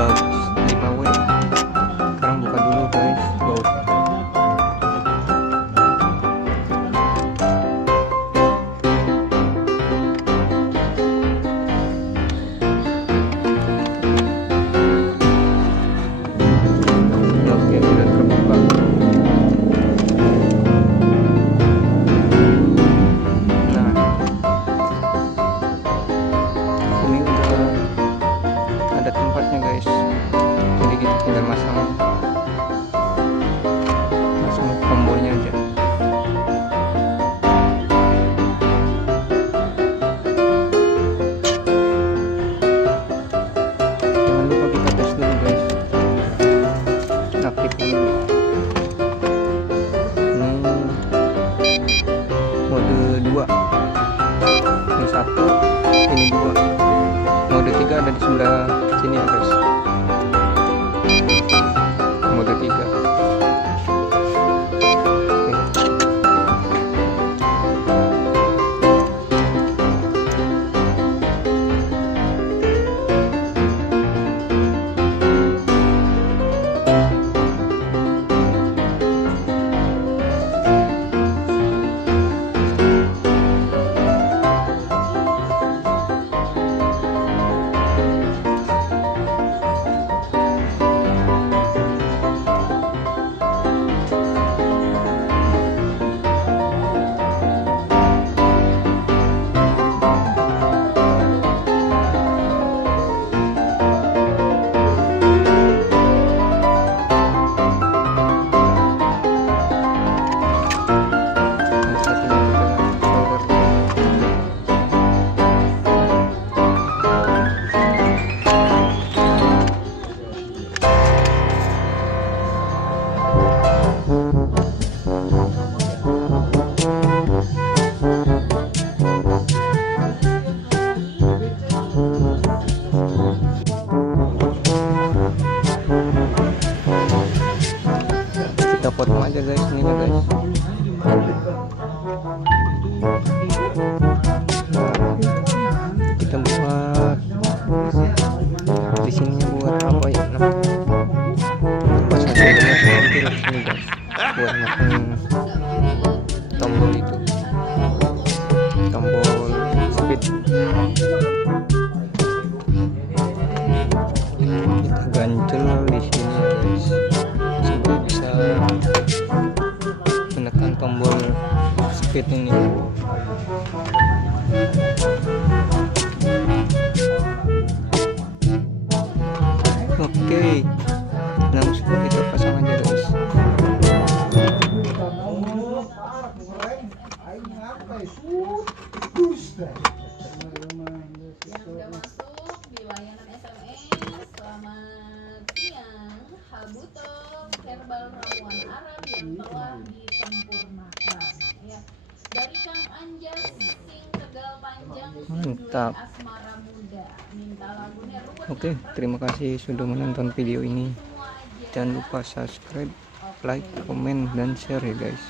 guys, 5W. Sekarang buka dulu guys bautnya. Oke, sudah terbuka. Nah, ini udah ada tempatnya guys, jadi kita tinggal masang tombolnya aja. Jangan lupa kita tes dulu guys, aktifkan dulu. Ini mode 2, ini 1, ini 2. Mode 3 ada di sebelah sini ya guys. Mode 3. Kita potong aja guys, ini ya guys. Kita buat di sini buat apa ya? Pas nanti ini sini guys, buat masang tombol itu, tombol speed. Kita ganjel di sini guys, supaya bisa menekan tombol speed ini. Oke, langsung kita pasang aja guys. Yang udah masuk di layanan SMS, selamat siang, Habuto herbal ramuan Arab yang telah disempurnakan ya. Dari Kang Anjas, Sing Tegal Panjang, Mantap. Asmara Muda, minta lagunya ruwet. Oke, terima kasih sudah menonton video ini. Jangan lupa subscribe, like, komen, dan share ya guys.